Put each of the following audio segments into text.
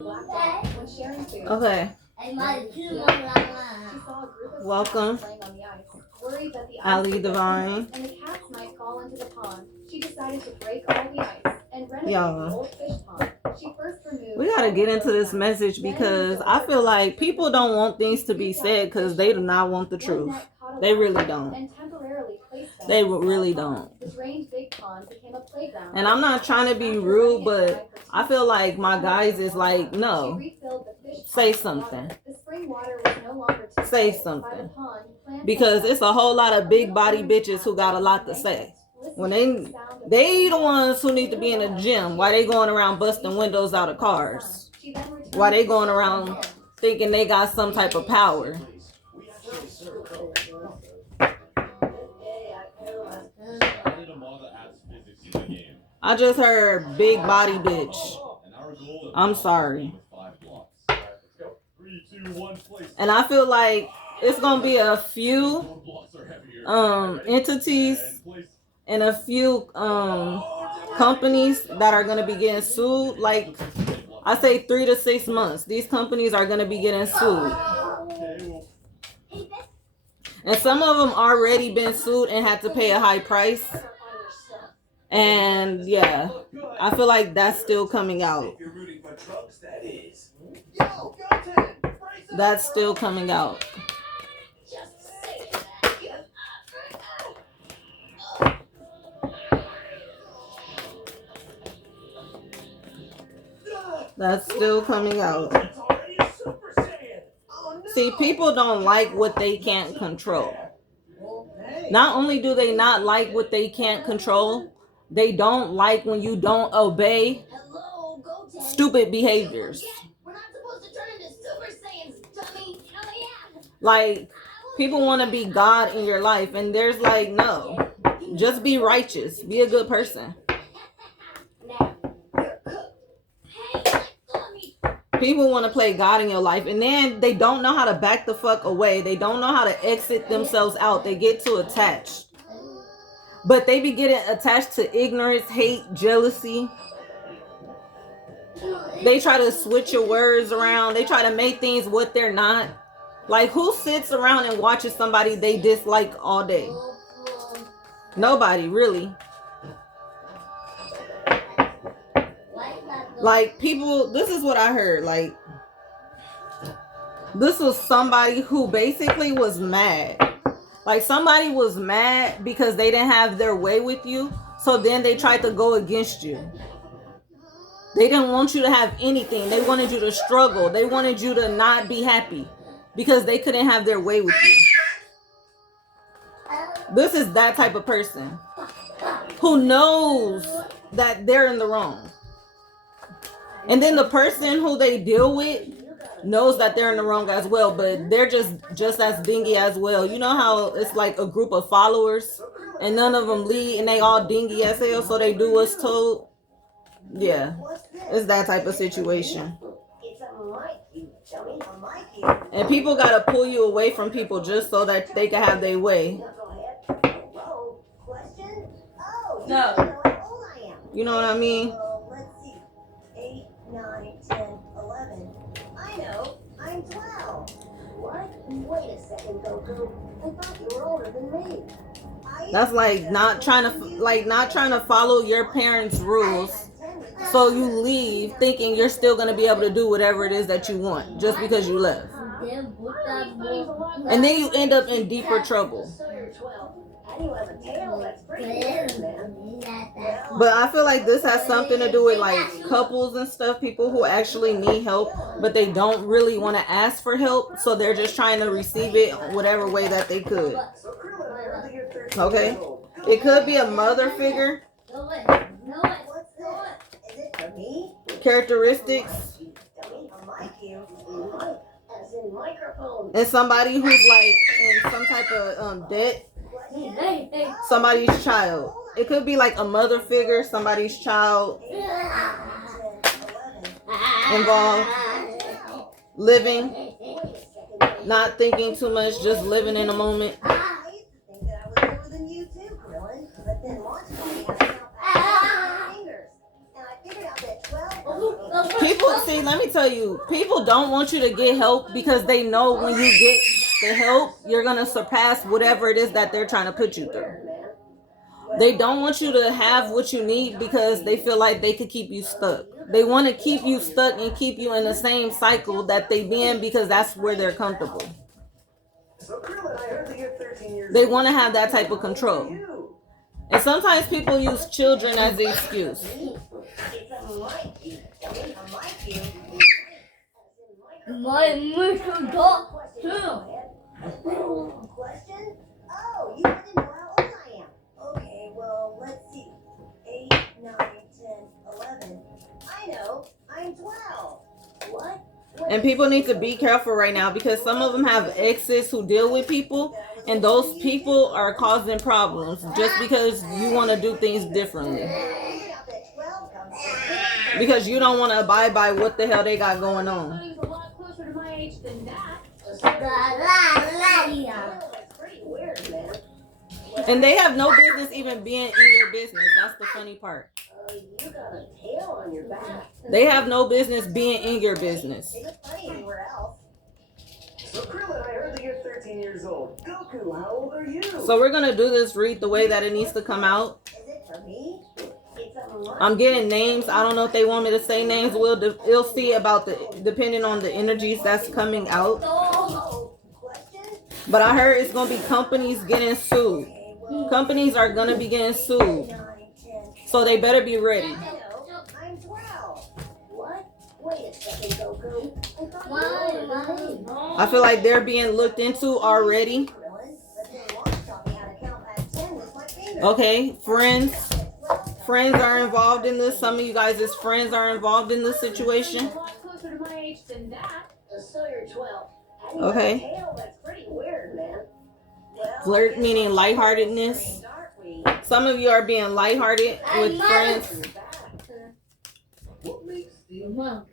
Okay. Welcome, Ali Divine. Y'all, we gotta get into this message because I feel like people don't want things to be said because they do not want the truth. They really don't. They really don't. And I'm not trying to be rude, but I feel like my guys is like, no, say something. Say something. Because it's a whole lot of big body bitches who got a lot to say. When they the ones who need to be in the gym. Why they going around busting windows out of cars? Why they going around thinking they got some type of power? I just heard big body bitch. I'm sorry. And I feel like it's gonna be a few entities and a few companies that are gonna be getting sued. Like I say 3 to 6 months. These companies are gonna be getting sued. And some of them already been sued and had to pay a high price. And yeah, I feel like that's still coming out. That's still coming out. That's still coming out. See, people don't like what they can't control. Not only do they not like what they can't control, they don't like when you don't obey stupid behaviors. Like, people want to be God in your life, and there's like, no, just be righteous, be a good person. People want to play God in your life, and then they don't know how to back the fuck away. They don't know how to exit themselves out. They get too attached. But they be getting attached to ignorance, hate, jealousy. They try to switch your words around. They try to make things what they're not. Like, who sits around and watches somebody they dislike all day? Nobody, really. Like, people, this is what I heard. Like, this was somebody who basically was mad. Like, somebody was mad because they didn't have their way with you. So then they tried to go against you. They didn't want you to have anything. They wanted you to struggle. They wanted you to not be happy because they couldn't have their way with you. This is that type of person who knows that they're in the wrong. And then the person who they deal with knows that they're in the wrong as well, but they're just as dingy as well. You know how it's like a group of followers and none of them lead and they all dingy as hell, so they do what's told? Yeah, it's that type of situation. And people gotta pull you away from people just so that they can have their way. No. You know what I mean? Let's see. 8, 9, 10, 11. I know. I'm 12. What? Wait a second, Goku. I thought you were older than me. That's like not trying to follow your parents' rules. So you leave thinking you're still going to be able to do whatever it is that you want just because you left. And then you end up in deeper trouble. But I feel like this has something to do with like couples and stuff, people who actually need help, but they don't really want to ask for help. So they're just trying to receive it whatever way that they could. Okay? It could be a mother figure. Characteristics. And somebody who's like in some type of debt. Somebody's child. It could be like a mother figure, somebody's child involved. Living. Not thinking too much, just living in a moment. People, see, let me me tell you, people don't want you to get help because they know when you get the help, you're going to surpass whatever it is that they're trying to put you through. They don't want you to have what you need because they feel like they could keep you stuck. They want to keep you stuck and keep you in the same cycle that they be in because that's where they're comfortable. They want to have that type of control. And sometimes people use children as the excuse. My little dog too. Question? Oh, you want to know how old I am? Okay, well, let's see. 8, 9, 10, 11. I know, I'm 12. What? And people need to be careful right now because some of them have exes who deal with people, and those people are causing problems just because you want to do things differently. Because you don't want to abide by what the hell they got going on. And they have no business even being in your business. That's the funny part. You got a tail on your back. They have no business being in your business. They look funny anywhere else. So Krillin, I heard that you're 13 years old. Goku, how old are you? So we're gonna do this read the way that it needs to come out. Is it for me? It's a month. I'm getting names. I don't know if they want me to say names. We'll see about depending on the energies that's coming out. Question? But I heard it's gonna be companies getting sued. Companies are gonna be getting sued. 9, 10. So they better be ready. I know, I'm 12. What? Wait a second, Goku. I thought you were 9. I feel like they're being looked into already. Krillin, but then Watch taught me how to count back 10 with my finger. Okay, friends. Friends are involved in this. Some of you guys' friends are involved in this situation. A lot closer to my age than that. So you're 12. Okay. Tail, that's pretty weird, man. Well, Flirt meaning lightheartedness. aren't we? Some of you are being lighthearted with friends. What makes the Mom.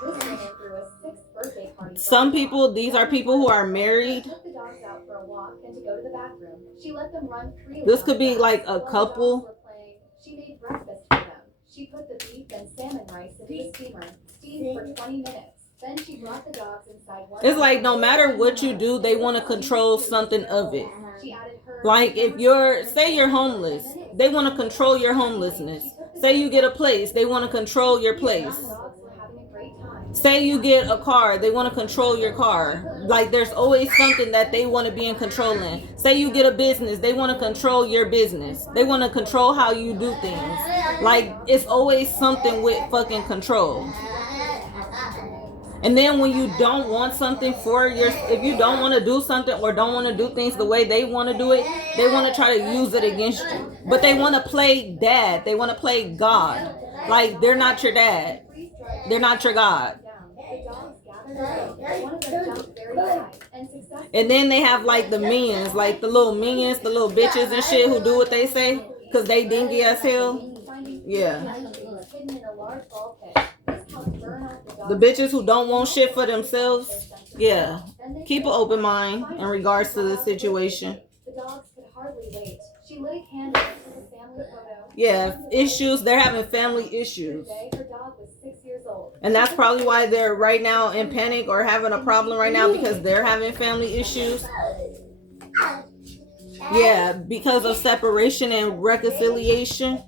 This man threw a 6th birthday party. Some people, these are people who are married. She took the dogs out for a walk and to go to the bathroom. She let them run freely. This on could the be grass like a while the couple. dogs were playing. She made breakfast for them. She put the beef and salmon rice into the steamer, steamed for 20 minutes. Then she brought the dogs inside one. It's like no matter what you do, they want to control something of it. She added her. Like if say you're homeless, they want to control your homelessness. Say you get a place, they want to control your place. The dogs were having a great time. Say you get a car, they want to control your car. Like there's always something that they want to be in control in. Say you get a business, they want to control your business. They want to control how you do things. Like it's always something with fucking control. And then when you don't want something if you don't want to do something or don't want to do things the way they want to do it, they want to try to use it against you. But they want to play dad. They want to play God. Like they're not your dad. They're not your God. The dogs gathered around. One of them jumped very high and successfully. And then they have like the minions, like the little minions, the little bitches and shit who do what they say because they dingy as hell. Yeah. Hidden in a large ball pit. This helped burn out the The dogs. bitches who don't want shit for themselves. Yeah. Keep an open mind in regards to this situation. The dogs could hardly wait. She lit a candle and took a family photo. Yeah, issues. They're having family issues. Today, her dog was 6 years old. And that's probably why they're right now in panic or having a problem right now because they're having family issues. Yeah, because of separation and reconciliation.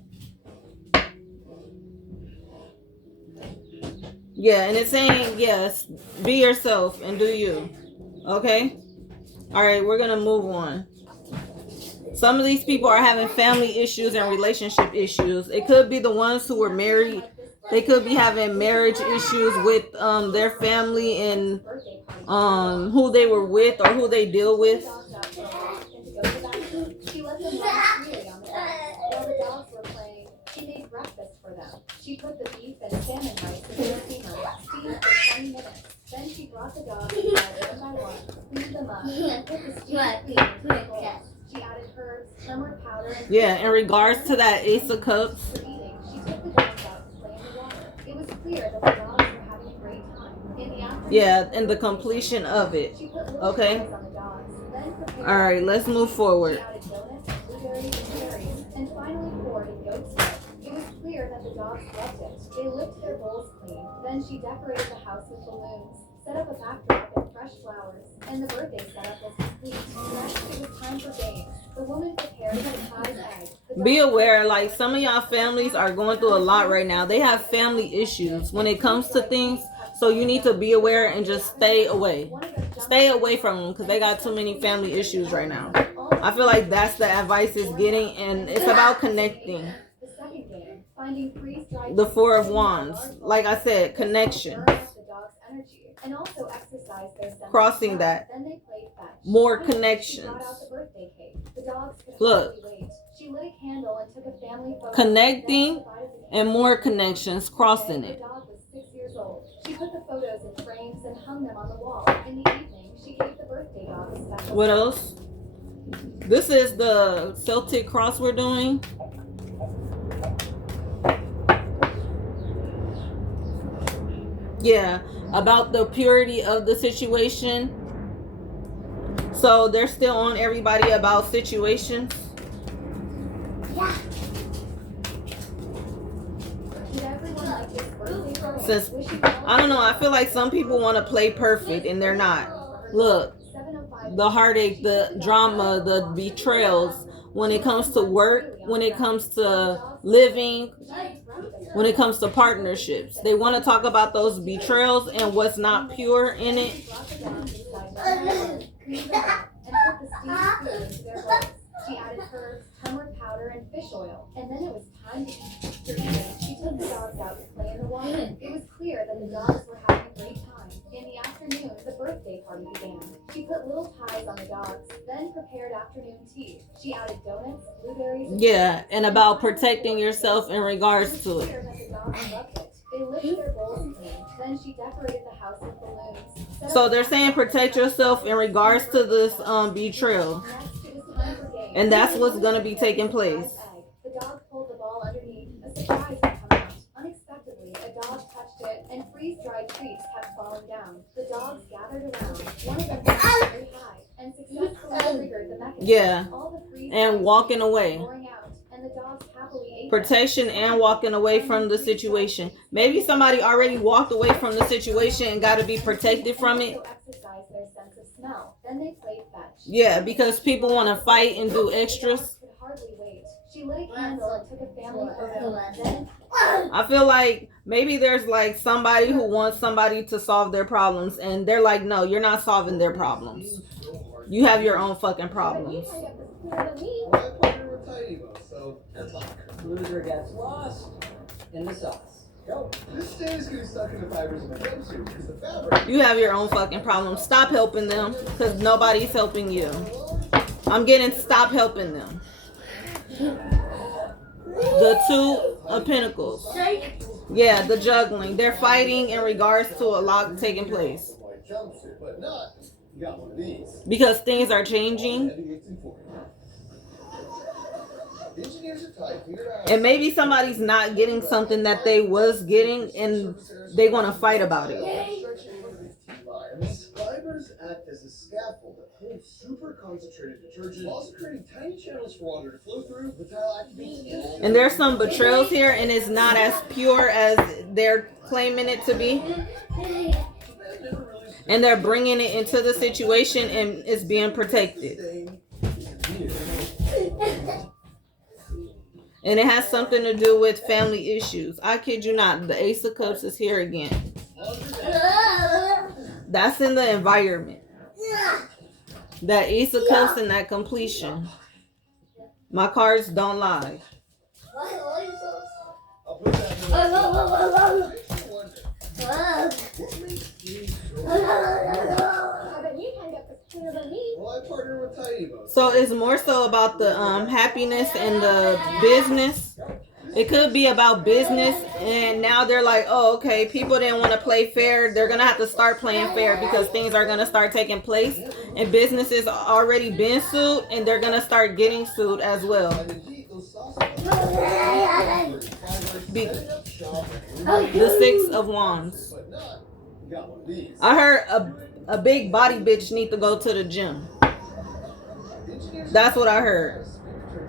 Yeah, and it's saying, yes, be yourself and do you. Okay? All right, we're going to move on. Some of these people are having family issues and relationship issues. It could be the ones who were married. They could be having marriage issues with their family and who they were with or who they deal with. She let them run freely on the grass. While the dogs were playing, she made breakfast for them. She put the beef and salmon rice in the steamer, steamed for 20 minutes. Then she brought the dogs inside one by one, cleaned them up, and put the steamed beef into the bowl. She added herbs, turmeric powder, and Yeah, in regards to that Ace of Cups. for eating. She took the dogs out to play in the water. It was clear that the dogs were having a great time. In the afternoon, Yeah, and the completion of it. she put little Okay. toys on the dogs, then prepared. All right, let's move She forward. added donuts, blueberries, and cherries, and finally poured in goat's milk. It was clear that the dogs loved it. They licked their bowls clean. Then Then she decorated the house with balloons, set up a backdrop and fresh flowers, and the birthday setup was complete. Next, it was time for games. The woman prepared a surprise egg. The Be dog- aware, like some of y'all families are going through a lot right now. They have family issues when it comes to things. So you need to be aware and just stay away. One of them jumped Stay away from them because they got too many family issues right now. I feel like that's the advice it's getting, and it's about connecting. The second game, finding freeze-dried The Four of Wands, like I said, connections. burn up the dog's energy and also exercise their sense of Crossing smell. that. Then they played fetch. More Finally, connections. She brought out the birthday cake. The dogs could Look. hardly wait. She lit a candle and took a family photo. Connecting Then divided the and cake. more connections, crossing The it. dog was 6 years old. She put the photos in frames and hung them on the wall. In the evening, she gave the birthday dog a special. What else? This is the Celtic cross we're doing. Yeah, about the purity of the situation. So they're still on everybody about situations. Did everyone like this birthday party? Since Wishing well I don't know, I feel like some people want to play perfect and they're not. Look, 7:05. the heartache, the drama, the betrayals when it comes to work, when it comes to living, when it comes to partnerships. They want to talk about those betrayals and what's not pure in it. She added herbs, turmeric powder, and fish oil. And then it was time to eat. She took the dogs out to play in the water. It was clear that the dogs were having a great time. In the afternoon, the birthday party began. She put little pies on the dogs, then prepared afternoon tea. She added donuts, blueberries, and Yeah, and about protecting yourself in regards to it. clear that the dogs loved it. They licked their bowls clean. Then she decorated the house with balloons. Set So up they're saying protect yourself in regards to this betrayal. Next, it was time for games. And that's what's going to be taking place. The dog pulled the ball underneath. A surprise had come out. Unexpectedly, a dog touched it, and freeze-dried treats kept falling down. The dogs gathered around. One of them jumped very high and successfully triggered the mechanism. Yeah, All the freeze-dried and walking treats away. pouring out, and the dogs happily ate them. Protection and walking away from the situation. Maybe somebody already walked away from the situation and got to be protected from it. Also exercise their sense of smell. Then they played fetch. Yeah, because people want to fight and do extras. The dogs could hardly wait. She lit a candle and took a family photo. Then I feel like maybe there's like somebody who wants somebody to solve their problems and they're like, no, you're not solving their problems. You have your own fucking problems. My partner with Tiny Mo, so good luck. Loser gets lost in the sauce. Go. This stain is getting stuck in the fibers of my jumpsuit because the fabric. You have your own fucking problems. Stop helping them because nobody's helping you. I'm getting stop helping them. The Two of Pentacles. Yeah, the juggling. They're fighting in regards to a lot taking place. My jumpsuit, but not. You got one of these. Because things are changing. Engineers are tight. Figured out. And maybe somebody's not getting something that they was getting and they want to fight about it. And these fibers act as a scaffold that holds super concentrated detergent, while also creating tiny channels for water to flow through. The tile activates. And there's some betrayals here and it's not as pure as they're claiming it to be. And they're bringing it into the situation and it's being protected. And it has something to do with family issues. I kid you not. The Ace of Cups is here again. That's in the environment. That Ace of Cups and that completion. My cards don't lie. I'll put that Well, I partner with Tiny Mo. So it's more so about the happiness and the business. It could be about business, and now they're like, oh, okay, people didn't want to play fair. They're gonna have to start playing fair because things are gonna start taking place, and businesses already been sued, and they're gonna start getting sued as well. The Six of Wands. But not. You got one of these. I heard a big body bitch need to go to the gym. That's what I heard.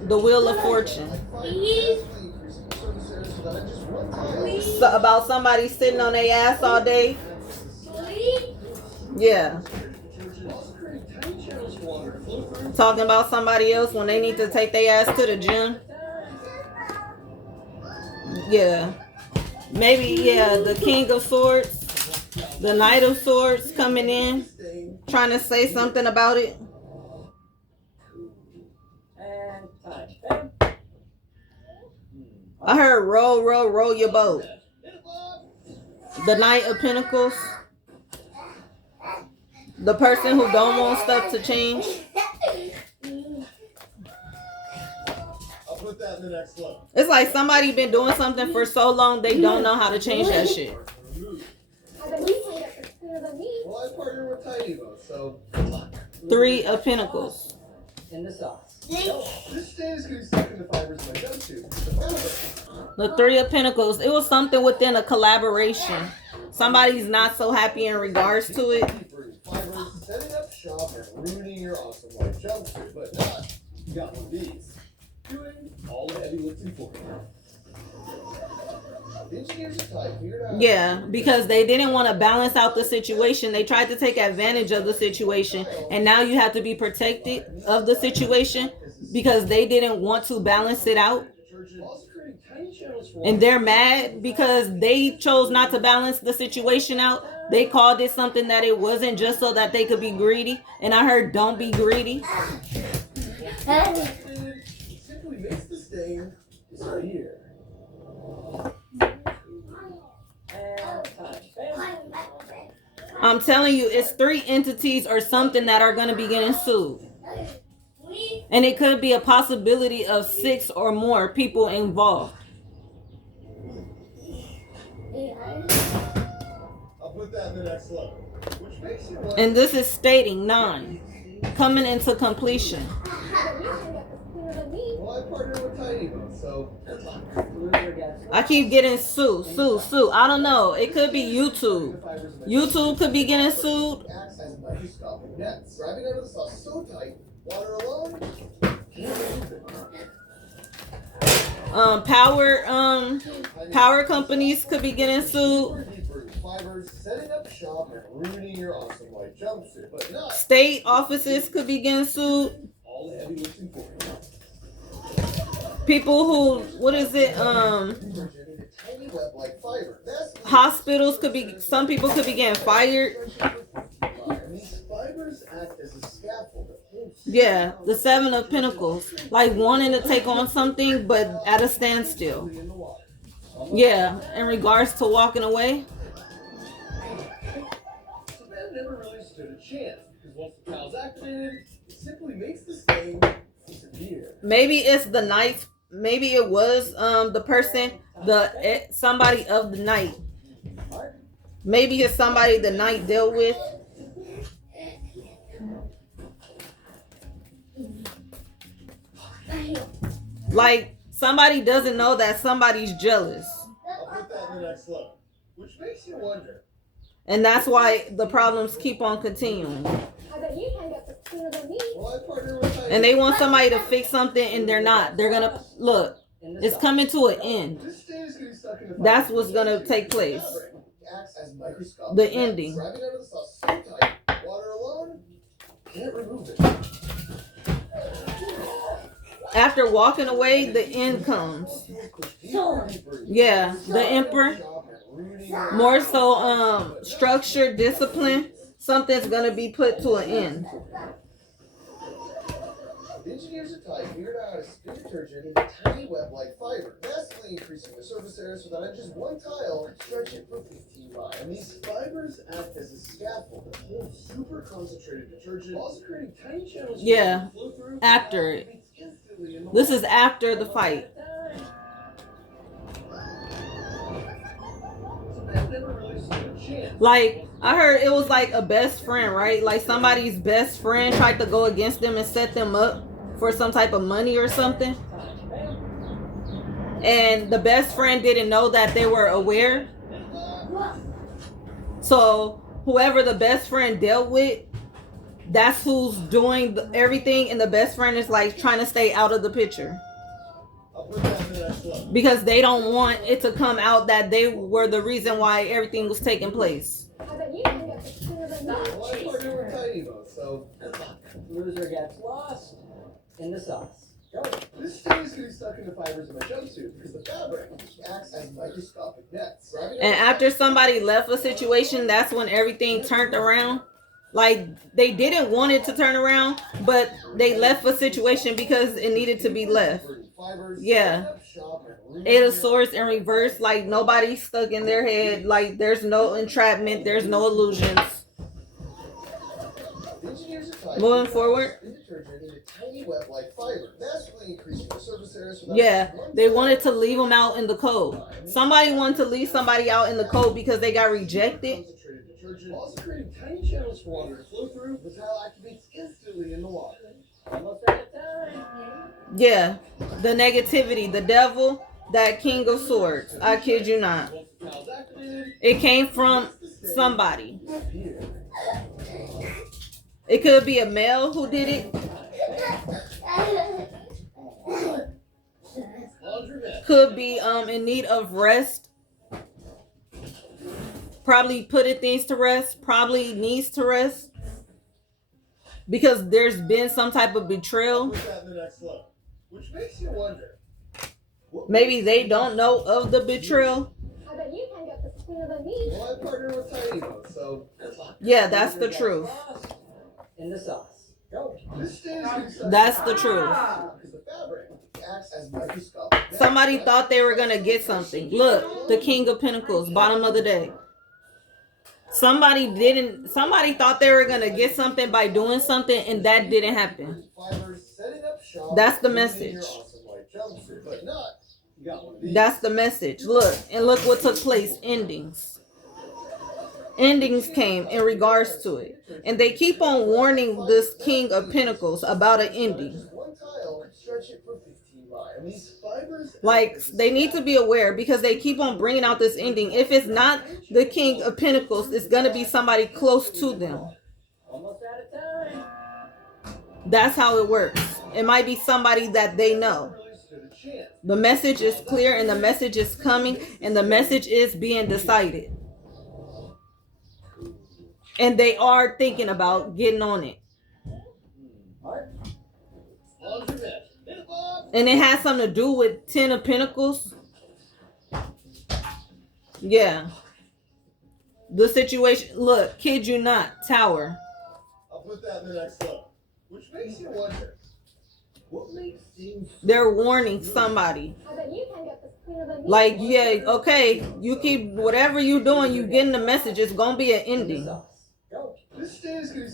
The Wheel of Fortune. one tile. So, about somebody sitting on their ass all day. Yeah. Also creating tiny channels for water to flow through. Talking about somebody else when they need to take their ass to the gym. Yeah. Maybe, yeah, the King of Swords, the Knight of Swords coming in, trying to say something about it. And time. Bam. I heard roll, roll, roll your boat. The Knight of Pentacles. The person who don't want stuff to change. I'll put that in the next level. It's like somebody been doing something for so long they don't know how to change that shit. Well, I partner with Tiny Boat, so good luck. 3 of Pentacles. In the sauce. This stain is getting stuck in the fibers of my jumpsuit. The fiber. The 3 of Pentacles. It was something within a collaboration. Somebody's not so happy in regards to it. Fibers, setting up shop and ruining your awesome white jumpsuit, but not. You got one of these. Doing all the heavy lifting for you. The engineers are tight, figured out. Yeah, because they didn't want to balance out the situation. They tried to take advantage of the situation. And now you have to be protected of the situation because they didn't want to balance it out. And they're mad because they chose not to balance the situation out. They called it something that it wasn't, just so that they could be greedy. And I heard, don't be greedy. Simply makes the stain is right here. And time. Bam. I'm telling you, it's 3 entities or something that are going to be getting sued. And it could be a possibility of 6 or more people involved. I'll put that in the next level. Which makes you wonder. And this is stating 9. Coming into completion. Well, I partner with Tiny Boat, so good luck. Loser gets. I keep getting sued. I don't know. It could be YouTube. YouTube could be getting sued. Acts as microscopic nets. Grabbing out of the sauce so tight, water alone can't move it. Power companies could be getting sued. Fibers, setting up shop and ruining your awesome white jumpsuit, but not State offices could be getting sued. all the heavy lifting for you. People who, what is it? Tiny web-like fiber. Hospitals could be, some people could be getting fired. And these fibers act as a scaffold that holds. Yeah, the 7 of Pentacles. Like wanting to take on something, but at a standstill. In the water. Yeah, in regards to walking away. So that never really stood a chance because once the tile's activated, it simply makes the stain disappear. Maybe it's the night. Maybe it was the person, somebody of the night. Maybe it's somebody the night dealt with. Like somebody doesn't know that somebody's jealous. I'll put that in the next level, which makes you wonder. And that's why the problems keep on continuing. Well, I partner with Tiny And they want somebody to fix something and they're not. They're gonna look, In the it's sauce. coming to an end. This stain is getting stuck in the That's what's gonna take place. Acts as microscopic The nets. ending. Grabbing out of the sauce so tight, water alone can't remove it. After walking away, the end comes. Yeah, the Emperor. More so structure, discipline. Something's gonna be put to an end. The engineers are tight, figured out how to spin detergent into tiny web-like fiber, vastly increasing the surface area so that on just one tile, stretch it for 15 miles. And these fibers act as a scaffold that holds super concentrated detergent, also creating tiny channels for Yeah, water to flow through. after it. It's instantly in the This is after the fight. So that never really stood a chance. Like, I heard it was like a best friend, right? Like somebody's best friend tried to go against them and set them up for some type of money or something. And the best friend didn't know that they were aware. So whoever the best friend dealt with, that's who's doing everything. And the best friend is like trying to stay out of the picture. I'll put that in the next because they don't want it to come out that they were the reason why everything was taking place. I bet you can get this cleaner than me. Well, I partner with Tiny Mo, so good luck. Loser gets lost in the sauce. Go. This stain is getting stuck in the fibers of my jumpsuit because the fabric acts as microscopic nets. And after somebody left a situation, that's when everything turned around. Like, they didn't want it to turn around, but they left a situation because it needed to be left. Yeah. Eight of Swords in reverse, like nobody's stuck in their head. Like, there's no entrapment, there's no illusions. Moving forward. Yeah, they wanted to leave them out in the cold. Somebody wanted to leave somebody out in the cold because they got rejected. Also creating tiny channels for water to flow through. The tile activates instantly in the water. Almost out of time. Yeah, the negativity, the devil, that King of Swords. I kid you not. It came from somebody. It could be a male who did it. Could be in need of rest. Probably putting things to rest. Probably needs to rest. Because there's been some type of betrayal. Which makes you wonder. Maybe they don't know of the betrayal. I bet you can get this cleaner than me. Well, I partner with Tiny Mo, so good luck. Yeah, that's the truth. Lost in the sauce. Go. This stain is getting stuck That's the truth. because the fabric acts as microscopic nets. Somebody thought they were gonna get something. Look, the King of Pentacles, bottom of the deck. Somebody thought they were gonna get something by doing something, and that didn't happen. That's the message. That's the message. Look, and look what took place. Endings. Endings came in regards to it. And they keep on warning this King of Pentacles about an ending. Like, they need to be aware because they keep on bringing out this ending. If it's not the King of Pentacles, it's going to be somebody close to them. Almost out of time. That's how it works. It might be somebody that they know. The message is clear and the message is coming and the message is being decided. And they are thinking about getting on it. And it has something to do with 10 of Pentacles. Yeah. The situation, look, kid you not, Tower. I'll put that in the next level. Which makes you wonder. What makes things... They're warning somebody. I bet you can get this cleaner than me. Like, yeah, okay, you keep, whatever you doing, you getting the message. It's going to be an ending. Go.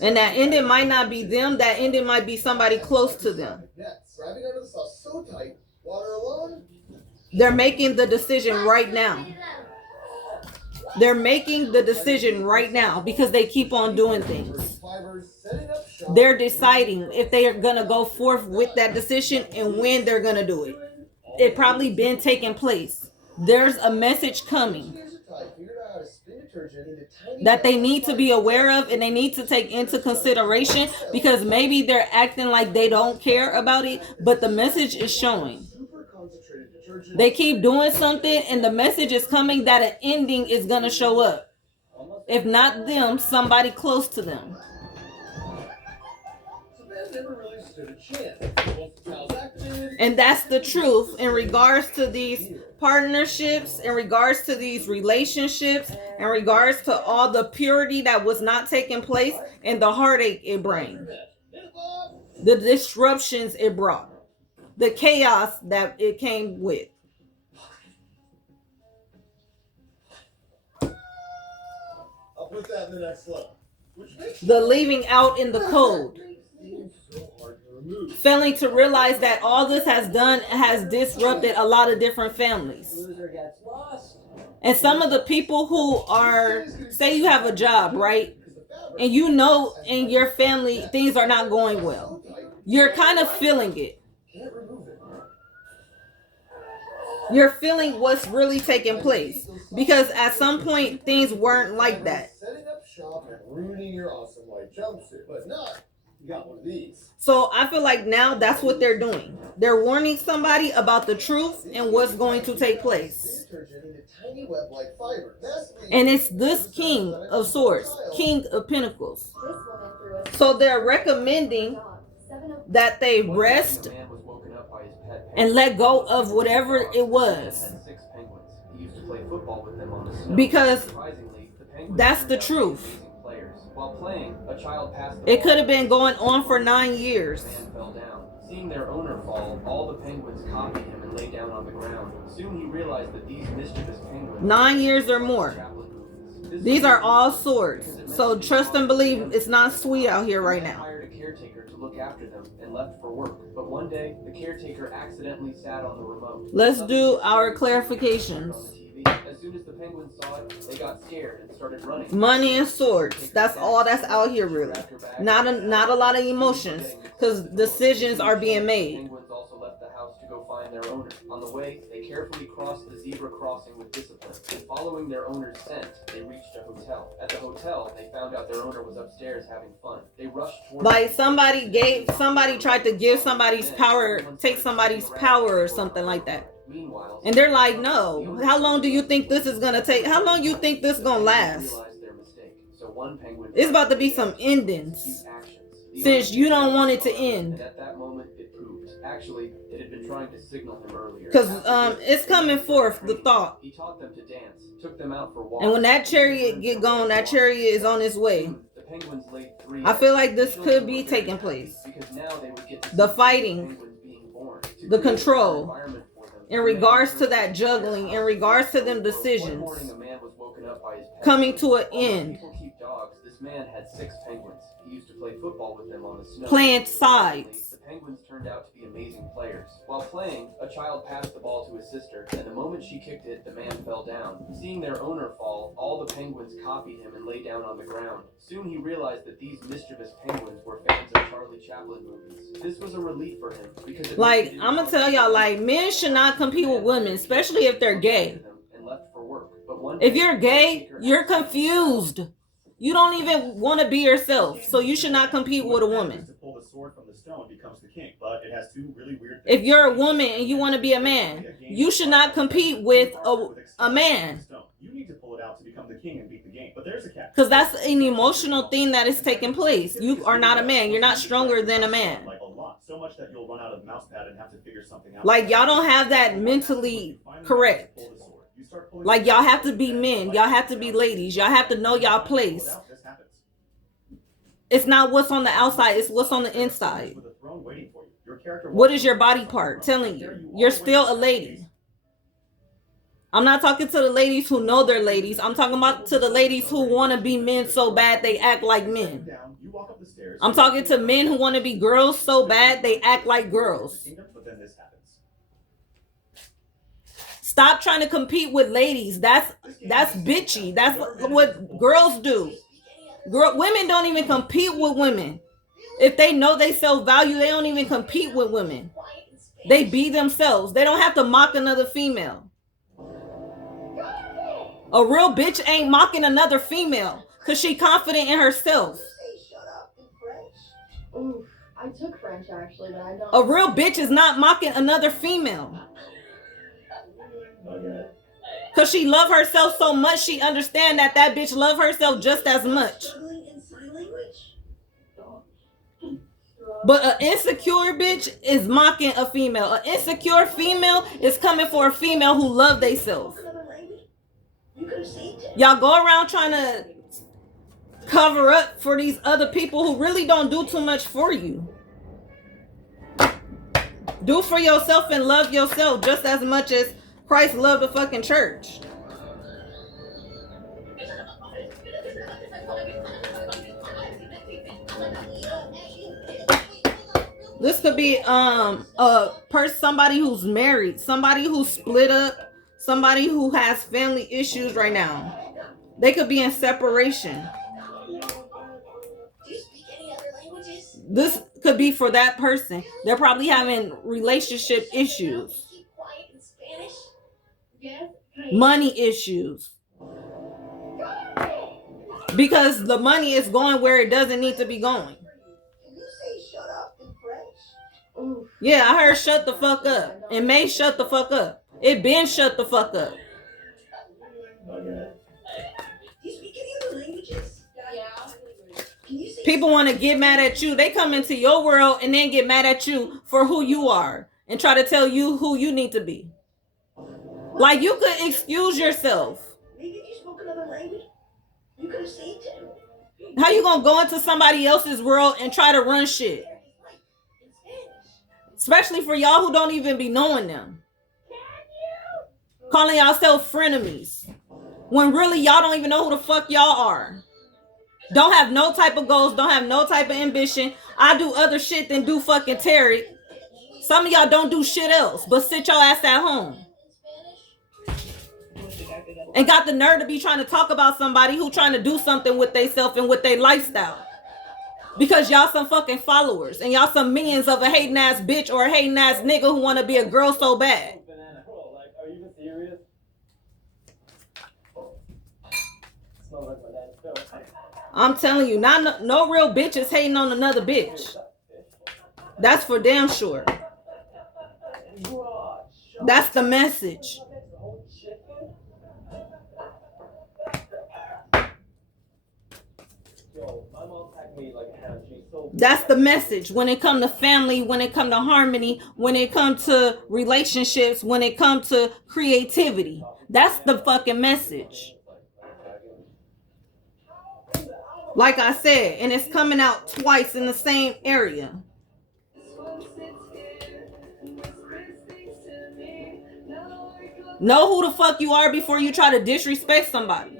And that ending might not be them. That ending might be somebody close to them. Wrapping under the sauce so tight, water alone. They're making the decision right now. They're making the decision right now because they keep on doing things. They're deciding if they are going to go forth with that decision and when they're going to do it. It probably been taking place. There's a message coming that they need to be aware of and they need to take into consideration because maybe they're acting like they don't care about it, but the message is showing. They keep doing something and the message is coming that an ending is going to show up. If not them, somebody close to them. And that's the truth in regards to these partnerships, in regards to these relationships, in regards to all the purity that was not taking place and the heartache it brings, the disruptions it brought, the chaos that it came with. I'll put that in the next level. The leaving out in the cold. Failing to realize that all this has disrupted a lot of different families. Loser gets lost. And some of the people who are, say you have a job, right? And you know in your family things are not going well. You're kind of feeling it. You're feeling what's really taking place. Because at some point things weren't like that. Setting up shop and ruining your awesome white jumpsuit, but not You got one of these. So I feel like now that's what they're doing. They're warning somebody about the truth and what's going to take place. Detergent in a tiny web-like fiber. And it's this King of Swords, King of Pentacles. This woman threw a So they're recommending dog. 7 of that they rest A man was woken up by his pet and let go of whatever it was. had 6 penguins. He used to play football with them on the snow. Because Surprisingly, the penguins that's turned the out to be truth. amazing players. While playing, a child passed the It ball could have to been his going sister. on for 9 years. The man fell down. Seeing their owner fall, all the penguins copied him and lay down on the ground. Soon he realized that these mischievous penguins 9 years or more. Chaplin movies. This These was are all because swords. it meant So to be trust and believe it's not sweet out here right The man now. hired a caretaker to look after them and left for work. But one day, the caretaker accidentally sat on the remote. Let's do Suddenly, our a scary scene clarifications. on the TV. As soon as the penguins saw it, they got scared and started running. Money and swords. That's all that's out here really. Not a lot of emotions, because decisions are being made. Penguins also left the house to go find their owner. On the way, they carefully crossed the zebra crossing with discipline. And following their owner's scent, they reached a hotel. At the hotel, they found out their owner was upstairs having fun. They rushed toward Like somebody tried to give somebody's power, take somebody's power or something like that. Meanwhile, And they're like, no. How long do you think this is gonna take? How long you think this gonna last? realized their mistake. So one penguin It's about to be some endings. Since you don't want it to end. And at that moment, it proved. Actually, it had been trying to signal him earlier. Because it's coming forth, the thought. He taught them to dance, took them out for walks. And when that chariot get gone, that chariot is on its way. The penguins laid 3 I feel like eggs. this The could children be were very taking happy place. Because now they would get to The see fighting, penguins being born. To the create a control, environment for them. in regards to that juggling, in regards to them One decisions morning, a man was woken up by his pet. coming to an Although end, people keep dogs, this man had 6 penguins. He used to play football with them on the snow. playing sides. The penguins turned out to be amazing players. While playing, a child passed the ball to his sister, and the moment she kicked it, the man fell down. Seeing their owner fall, all the penguins copied him and lay down on the ground. Soon he realized that these mischievous penguins were fans of Charlie Chaplin movies. This was a relief for him because it Like, I'm gonna tell y'all, like, men should not compete with women, especially if they're gay. And left for work. But one If day, you're gay, you're confused. You don't even want to be yourself, so you should not compete with a woman. To pull the sword from the stone becomes the king, but it has 2 really weird If things. you're a woman and you want to be a man, you should not compete with a man. You need to pull it out to become the king and beat the game. But there's a catch. Because that's an emotional thing that is taking place. You are not a man. You're not stronger than a man. Like a lot, so much that you'll run out of mouse pad and have to figure something out. Like, y'all don't have that mentally correct. Like, y'all have to be men. Y'all have to be ladies. Y'all have to know y'all place. It's not what's on the outside, it's what's on the inside. What is your body part telling you? You're still a lady. I'm not talking to the ladies who know they're ladies. I'm talking about to the ladies who want to be men so bad they act like men. I'm talking to men who want to be girls so bad they act like girls. Stop trying to compete with ladies. That's bitchy. That's what girls do. Women don't even compete with women. If they know they self-value, they don't even compete with women. They be themselves. They don't have to mock another female. A real bitch ain't mocking another female because she confident in herself. Ooh, I took French actually, but I don't. A real bitch is not mocking another female. Because she love herself so much, she understand that that bitch love herself just as much. But an insecure bitch is mocking a female. An insecure female is coming for a female who love theyself. Y'all go around trying to cover up for these other people who really don't do too much for you. Do for yourself and love yourself just as much as Christ loved the fucking church. This could be somebody who's married, somebody who's split up, somebody who has family issues right now. They could be in separation. This could be for that person. They're probably having relationship issues, money issues, because the money is going where it doesn't need to be going. Yeah, I heard shut the fuck up. And May shut the fuck up. It been shut the fuck up. Do you speak any other languages? Yeah. Can you say People want to get mad at you. They come into your world and then get mad at you for who you are and try to tell you who you need to be. Like, you could excuse yourself. maybe if you spoke another language, you could have said too. How you gonna go into somebody else's world and try to run shit? In Spanish. Especially for y'all who don't even be knowing them. Calling yourself frenemies. When really y'all don't even know who the fuck y'all are. Don't have no type of goals. Don't have no type of ambition. I do other shit than do fucking Terry. Some of y'all don't do shit else but sit your ass at home. And got the nerve to be trying to talk about somebody who trying to do something with theyself and with their lifestyle. Because y'all some fucking followers. And y'all some minions of a hating ass bitch or a hating ass nigga who want to be a girl so bad. Like, are you serious? Smells like my dad's stove. I'm telling you, not no real bitch is hating on another bitch. That's for damn sure. That's the message. That's the message when it come to family, when it come to harmony, when it come to relationships, when it come to creativity. That's the fucking message. Like I said, and it's coming out twice in the same area. Know who the fuck you are before you try to disrespect somebody.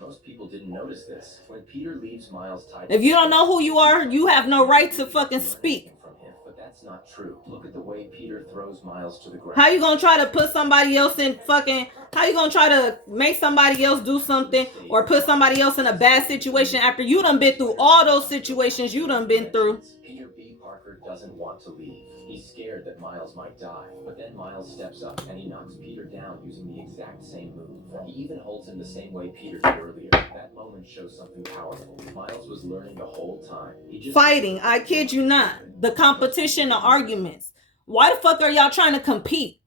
Most people didn't notice this. When Peter leaves Miles tied. If you don't know who you are, you have no right to fucking speak. From him, but that's not true. Look at the way Peter throws Miles to the ground. How you gonna try to put somebody else in fucking... How you gonna try to make somebody else do something or put somebody else in a bad situation after you done been through all those situations you done been through? Peter B. Parker doesn't want to leave. He's scared that Miles might die. But then Miles steps up and he knocks Peter down using the exact same move. He even holds him the same way Peter did earlier. That moment shows something powerful. Miles was learning the whole time. He just Fighting, I kid you not. The competition, the arguments. Why the fuck are y'all trying to compete?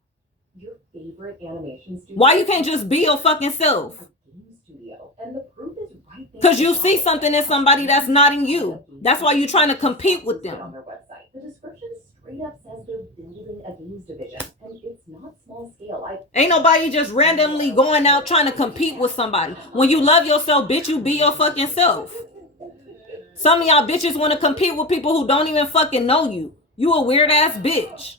Your favorite animation studio. Why you can't just be your fucking self? Game studio, and the proof is right there. Because you see something in somebody that's not in you. That's why you're trying to compete with On them. their website, the description straight up says they're building a games division, and it's not small scale. Ain't nobody just randomly going out trying to compete with somebody. When you love yourself, bitch, you be your fucking self. Some of y'all bitches want to compete with people who don't even fucking know you. You a weird ass bitch.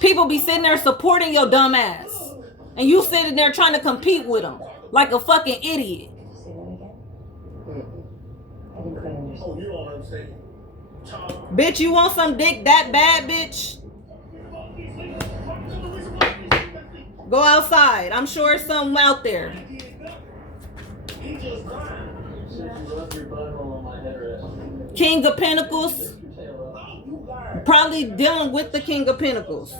People be sitting there supporting your dumb ass. And you sitting there trying to compete with them. Like a fucking idiot. Say that again? I didn't quite understand. Oh, you know what I'm saying? Bitch, you want some dick that bad, bitch? Go outside. I'm sure there's something out there. King of Pentacles. Probably dealing with the King of Pentacles.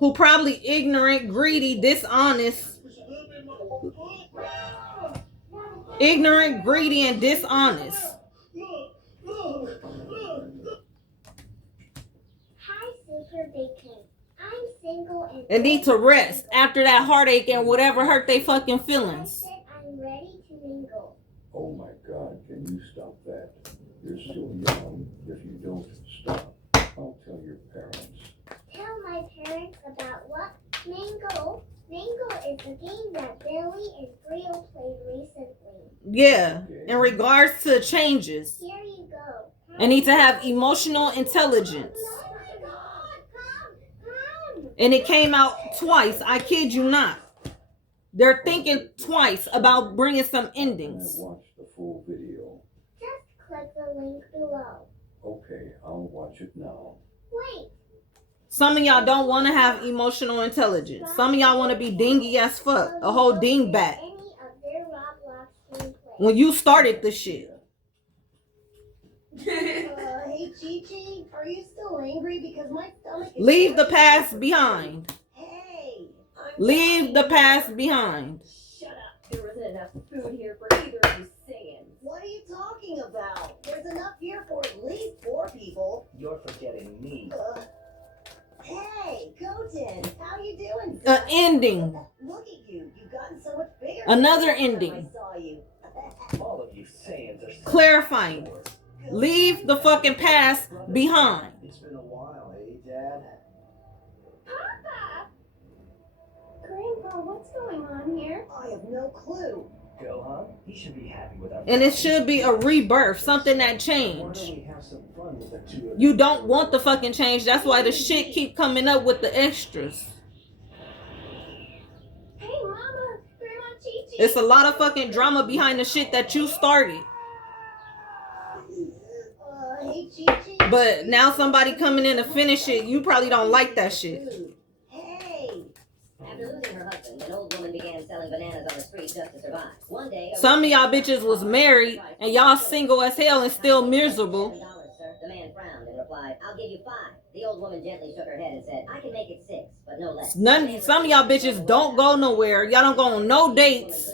Who probably ignorant, greedy, dishonest. Ignorant, greedy, and dishonest. Hi, Super Bacon. I'm single And need to rest after that heartache and whatever hurt they fucking I feelings. said I'm ready to mingle. Oh my God, can you stop that? You're still young. If you don't stop, I'll tell your parents. Tell my parents about what? Mingle. Mingle is a game that Billy and Brio played recently. Yeah, in regards to changes. Here you go. And need to have emotional intelligence. Oh my God, come. And it came out twice. I kid you not. They're thinking twice about bringing some endings. Watch the full video. Just click the link below. Okay, I'll watch it now. Wait. Some of y'all don't want to have emotional intelligence. Some of y'all want to be dingy as fuck. A whole dingbat. Any of their Roblox gameplay. When you started the shit. Hey, Chi-Chi, are you still angry? Because my stomach is... Leave the past behind. Hey. I'm Leave telling the you. past behind. Shut up. There isn't enough food here for either of you saying. What are are you talking about? There's enough here for at least 4 people. You're forgetting me. Hey, Goten, how you doing? An ending. Look at you. You've gotten so much bigger. Another since the last time ending. I saw you. All of you Saiyans are Clarifying. Leave the fucking past behind. It's been a while, eh, Dad? Papa! Grandpa, what's going on here? I have no clue. Gohan, he should be happy with our And it should be a rebirth, something that Why changed. don't we have some fun with the two of You don't want the fucking change. That's why the shit keep coming up with the extras. Hey, Mama! Grandma Chi-Chi! It's a lot of fucking drama behind the shit that you started. Hey, Chi-Chi. But now somebody coming in to finish it, you probably don't like that shit. Hey. After losing her husband, an old woman began selling bananas on the street just to survive. One day, Some of y'all bitches was married and y'all single as hell and still miserable. $7, sir. The man frowned and replied, "I'll give you 5." The old woman gently shook her head and said, "I can make it 6, but no less." Some of y'all bitches don't go nowhere. Y'all don't go on no dates.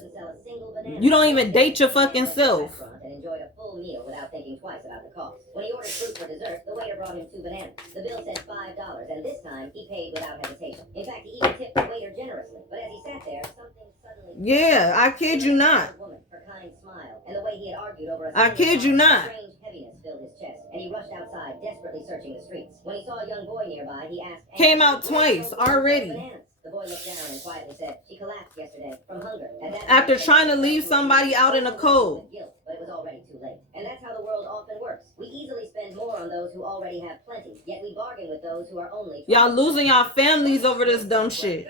You don't even date your fucking self. And enjoyed a full meal without thinking twice about the cost. When he ordered fruit for dessert, the waiter brought him 2 bananas. The bill said $5, and this time he paid without hesitation. In fact, he even tipped the waiter generously. But as he sat there, something suddenly... Yeah, I kid you not. Woman, her kind smile, and the way he had argued over a I kid you not. strange heaviness filled his chest, and he rushed outside, desperately searching the streets. When he saw a young boy nearby, he asked... Came out twice already. The boy looked down and quietly said, "She collapsed yesterday from hunger." After trying to leave somebody out in the cold. But it was already too late. And that's how the world often works. We easily spend more on those who already have plenty, yet we bargain with those who are only... Y'all losing y'all families over this dumb shit.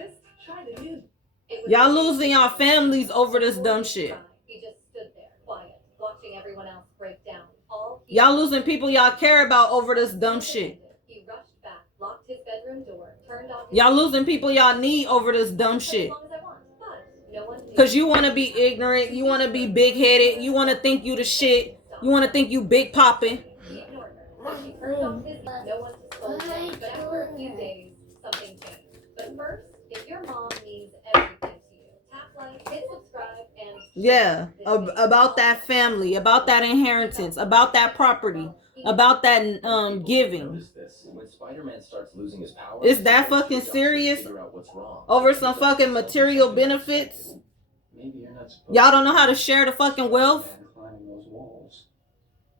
Y'all losing y'all families over this dumb shit. He just stood there, quiet, watching everyone else break down. Y'all losing people y'all care about over this dumb shit. He rushed back, locked his bedroom door, turned off... Y'all losing people y'all need over this dumb shit. Cause you want to be ignorant, you want to be big-headed, you want to think you the shit, you want to think you big popping. No one to scold him, but after a few days, something changed. But first, if your mom means everything to you, tap like, hit subscribe, and... Yeah, about that family, about that inheritance, about that property, about that giving. When Spider-Man starts losing his power, Is that fucking serious? figure out what's wrong. Over some fucking material benefits? Maybe you're not supposed Y'all don't know how to share the fucking wealth? to climbing those walls.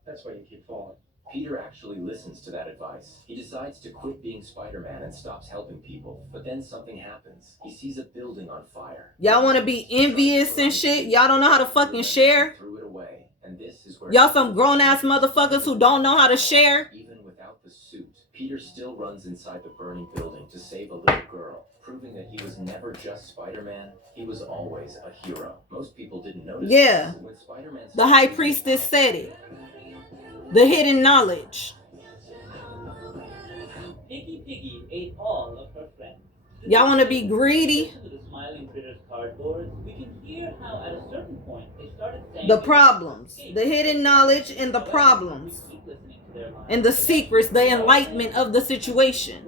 That's why you keep falling. Peter actually listens to that advice. He decides to quit being Spider-Man and stops helping people. But then something happens. He sees a building on fire. Y'all want to be envious and shit? Y'all don't know how to fucking share? Threw it away. And this is where... Y'all some grown-ass motherfuckers who don't know how to share? Even without the suit, Peter still runs inside the burning building to save a little girl, proving that he was never just Spider-Man, he was always a hero. Most people didn't notice Yeah. this. When Spider-Man The High Priestess said it. The hidden knowledge. Piggy ate all of her friends. Y'all want to be greedy? To the smiling critters cardboard, we can hear how at a certain point they started saying The problems. The hidden knowledge and the problems. keep listening to their minds. And the secrets, the enlightenment of the situation.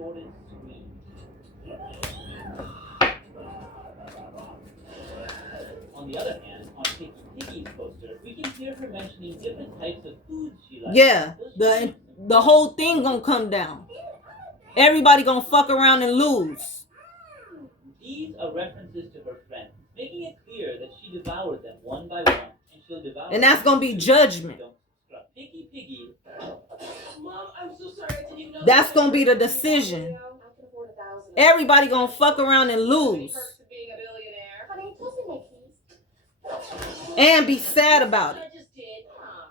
On the other hand, on Piggy's poster, we can hear her mentioning different types of foods she likes. Yeah, the whole thing gonna come down. Everybody gonna fuck around and lose. These are references to her friends, making it clear that she devoured them one by one, and she'll devour And that's gonna be judgment. Piggy. Mom, I'm so sorry. I didn't even know That's gonna be the decision. Everybody gonna fuck around and lose. Honey, close the next And be sad about it. I just did.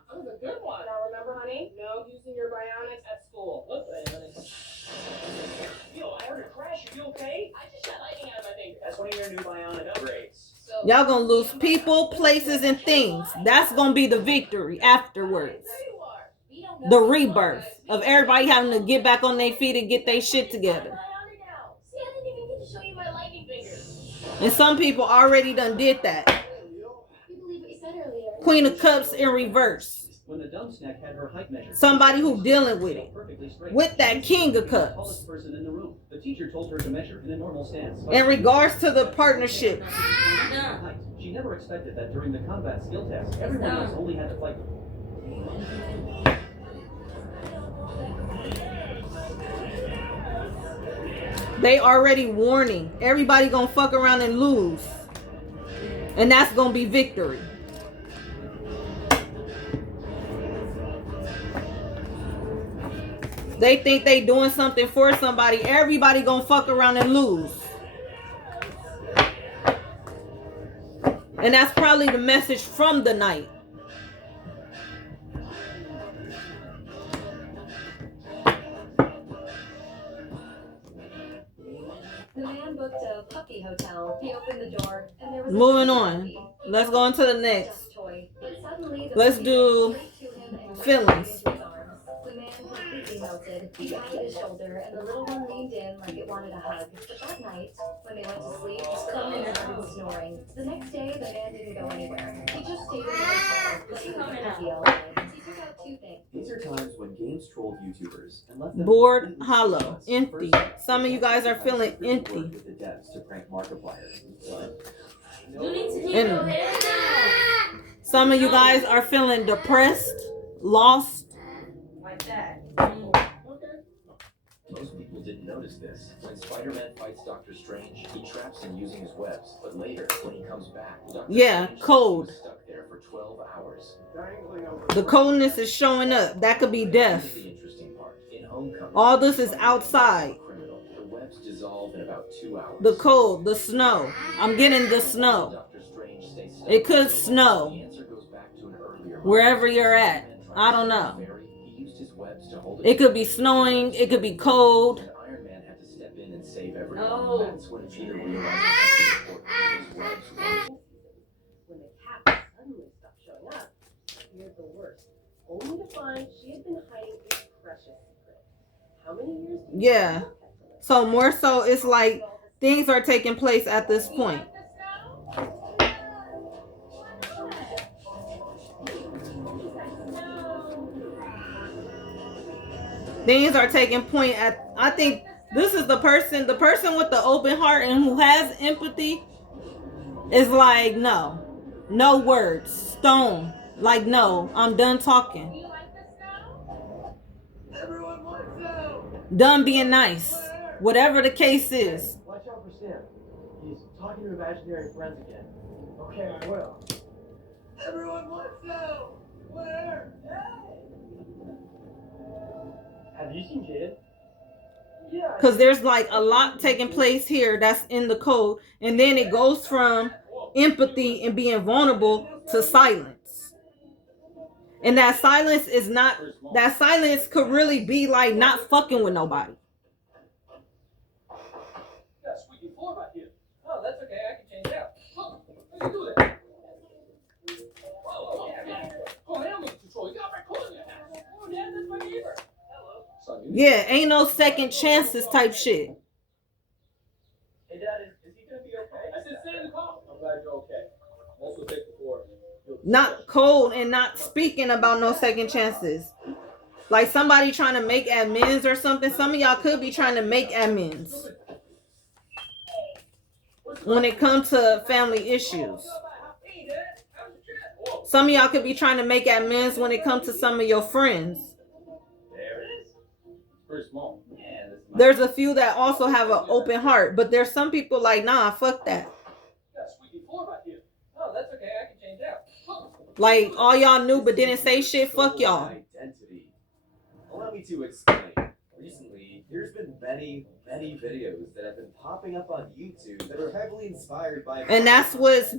That was a good one. Now remember, honey, no using your bionics at school. Look, honey. Yo, I heard a crash. Are you okay? I just shot lightning out of my finger. That's one of your new bionic upgrades. Y'all gonna lose people, places, and things. That's gonna be the victory afterwards. The rebirth of everybody having to get back on their feet and get their shit together. See, I didn't even get to show you my lightning fingers. And some people already done did that. You believe what you said earlier? Queen of Cups in reverse. When the dumb snack had her height measured. Somebody who dealing with it. Perfectly straight. With that King of Cups. Tallest person in the room. The teacher told her to measure in a normal stance. In regards to the partnership. She She never expected that during the combat skill test, everyone else only had to fight. They already warning. Everybody gonna fuck around and lose. And that's gonna be victory. They think they doing something for somebody. Everybody gonna fuck around and lose. And that's probably the message from the night. The man booked a puppy hotel. He opened the door, and there was Moving on. Let's go on to the next. toy. But suddenly, the Let's puppy do ran straight to him and feelings. grabbed him into his arms. The man completely melted. He patted his shoulder, and the little one leaned in like it wanted a hug. But that night, when they went to sleep, the man started snoring. The next day, the man didn't go anywhere. He just stayed in the hotel, playing with the puppy all day. He took out 2 things. These are times when games trolled YouTubers and left them Bored, completely hollow, clueless. empty. First, Some of you guys are feeling Secretly worked empty. with the devs to prank Markiplier, but And some of you guys are feeling depressed, lost. most people didn't notice this. When Spider-Man fights Doctor Strange, he traps him using his webs. But later, when he comes back, Doctor Yeah, Strange cold. was stuck there for 12 hours. The coldness is showing up. That could be death. The interesting part. In Homecoming, All this is outside. criminal. The webs dissolve in about 2 hours. The cold, the snow. I'm getting the snow. Doctor Strange stays stuck. It could The snow answer goes back to an earlier wherever you're at. I don't know. He used his webs to hold It could be snowing. It could be cold. And Iron Man had to step in and save everyone. No. That's when Peter realized how important his webs were. When the cat suddenly stopped showing up, here's the worst. Only to find she had been hiding a precious secret. How many years? Yeah. So more so, it's like things are taking place at this point. Things are taking point at, I think this is the person with the open heart and who has empathy is like, no words, stone. Like, no, I'm done talking. Done being nice. Whatever the case is. Watch out for Sam. He's talking to imaginary friends again. Okay, I will. Everyone wants out! Where? Have you seen Jaden? Yeah. Because there's like a lot taking place here that's in the code. And then it goes from empathy and being vulnerable to silence. And that silence is not, that silence could really be like not fucking with nobody. Got a squeaky floor back here. Oh, that's okay. I can change it out. Oh, how you do that? Oh, yeah. Oh, I am in control. You got my cool in your hand. Oh, Dad, that's my neighbor. Hello. Son, you Yeah, ain't no second chances type shit. Hey, Dad, is he gonna be okay? I said, sit in the car. I'm glad you're okay. Also, take the floor. Not cold and not speaking about no second chances. Like somebody trying to make amends or something. Some of y'all could be trying to make amends when it comes to family issues. Some of y'all could be trying to make amends when it comes to some of your friends. There it is. Very small. Yeah, There's a few that also have an open heart, but there's some people like, nah, fuck that. Got a squeaky floor back here. Oh, that's okay. I can change it out. Oh. Like all y'all knew but didn't say shit, fuck y'all. Identity. Allow me to explain. Recently, there's been many videos that have been popping up on YouTube that are heavily inspired by. And that's what's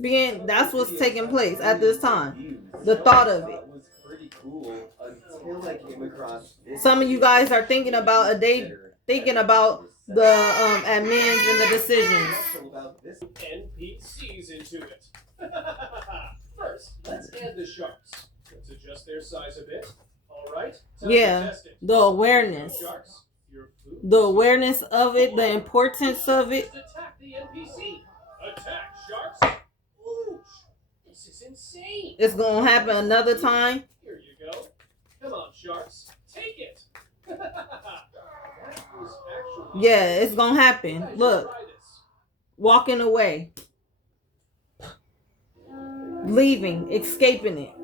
taking place at this time. The thought of it. Was pretty cool until I came across this. Some of you guys are thinking about the amends and the decisions. NPCs into it. First, let's add the sharks. Let's adjust their size a bit. All right. Yeah, the awareness. Sharks, your food. The awareness of it, the importance of it. Attack the NPC. Attack sharks. Ooh, this is insane. It's gonna happen another time. Here you go. Come on, sharks. Take it. That was actually. Yeah, it's gonna happen. Look, walking away. leaving, escaping it.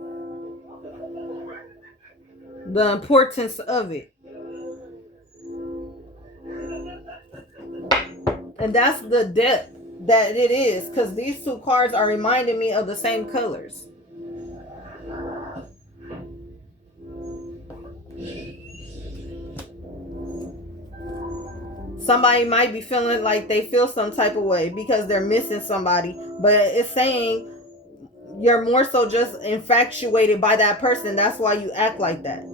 The importance of it. And that's the depth that it is, because these two cards are reminding me of the same colors. Somebody might be feeling like they feel some type of way because they're missing somebody, but it's saying you're more so just infatuated by that person. That's why you act like that.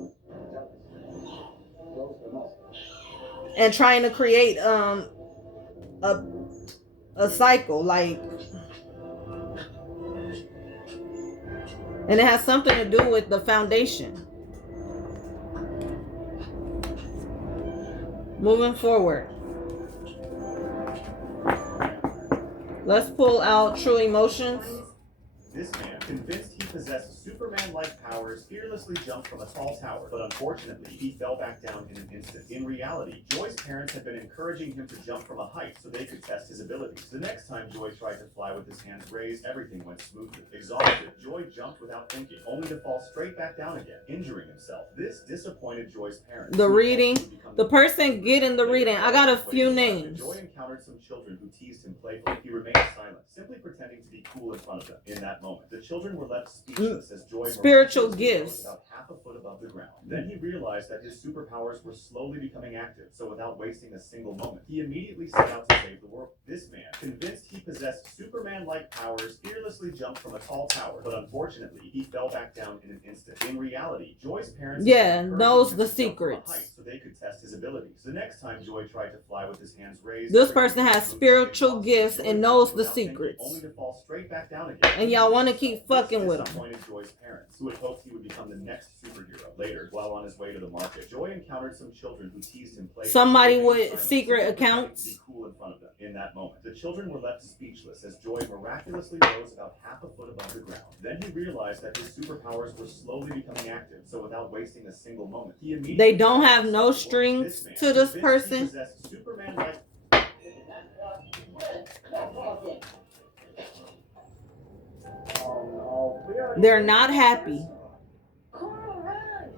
And trying to create a cycle, like, and it has something to do with the foundation. Moving forward. Let's pull out true emotions. This man, convinced he possessed Superman-like powers, fearlessly jumped from a tall tower, but unfortunately, he fell back down in an instant. In reality, Joy's parents had been encouraging him to jump from a height so they could test his abilities. The next time Joy tried to fly with his hands raised, everything went smoothly. Exhausted, Joy jumped without thinking, only to fall straight back down again, injuring himself. This disappointed Joy's parents. The reading, the person getting the reading. I got a few names. Joy encountered some children who teased him playfully. He remained silent, simply pretending to be cool in front of them. In that moment, the children were left speechless as Joy spiritual gifts about half a foot above the ground. Then he realized that his superpowers were slowly becoming active, so without wasting a single moment, he immediately set out to save the world. This man, convinced he possessed Superman-like powers, fearlessly jumped from a tall tower, but unfortunately, he fell back down in an instant. In reality, Joy's parents knows the secrets. So they could test his abilities. The next time Joy tried to fly with his hands raised, this person has spiritual gifts and knows the secrets. Only to fall straight back down again. And y'all want to keep fucking with him. Disappointed Joy's parents, who had hoped he would become the next superhero. Later, while on his way to the market, Joy encountered some children who teased him playfully. Somebody with secret accounts. Be cool in front of them. In that moment, the children were left speechless as Joy miraculously rose about half a foot above the ground. Then he realized that his superpowers were slowly becoming active, so without wasting a single moment, he immediately... They don't have no strings to this person. Superman-like... They're not happy. Coral, run!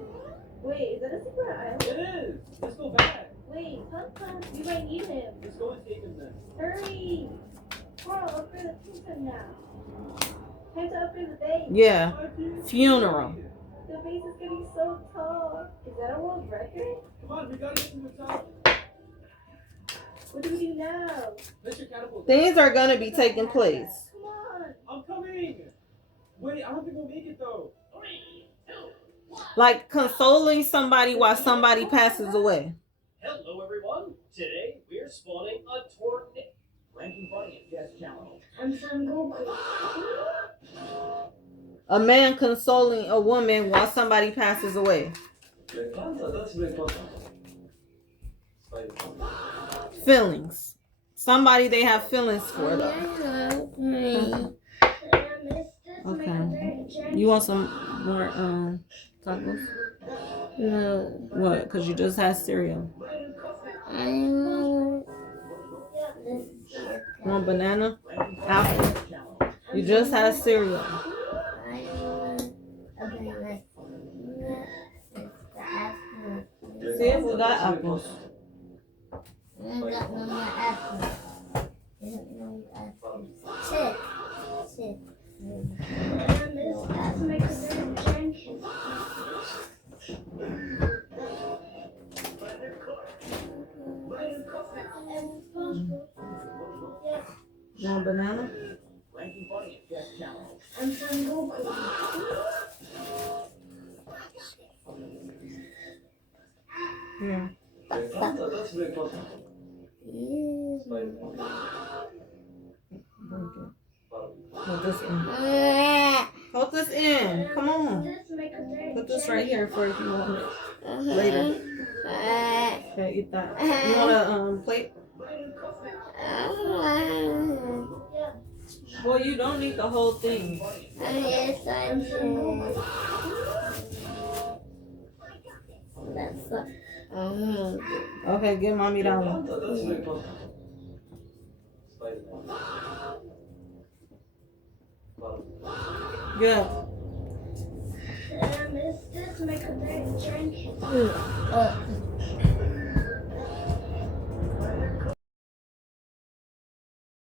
Wait, is that a secret island? It is. Let's go back. Wait, Pum, we might need him. Let's go and take him then. Hurry! Coral, upgrade the kingdom now. Time to upgrade the base. Yeah. Funeral. The base is getting so tall. Is that a world record? Come on, we gotta get to the top. What do we do now? Mr. Catapult. Things are gonna be taking place. Come on. I'm coming. Wait, I don't think we'll make it though. 3, 2, 1. Like consoling somebody while somebody passes away. Hello, everyone. Today we're spawning a tornado. Ranking Bunny Guest Challenge. I'm Son Goku. A man consoling a woman while somebody passes away. Feelings. Somebody they have feelings for though. Okay. You want some more tacos? No. What? Because you just had cereal. Want banana? Apple. You just had cereal. See if we got apples. I got no more apples. Sit. Sit. Let's make a good drink. Want banana? Ranking Bunny Guest Challenge. I'm Son Goku. Yeah. Hold this in. Hold this in. Come on. Put this right here for if you want it later. Okay, eat that. You want a plate? Well, you don't need the whole thing. Yes, I do. That's Okay, give mommy that one. Yeah. Is this make a big drink?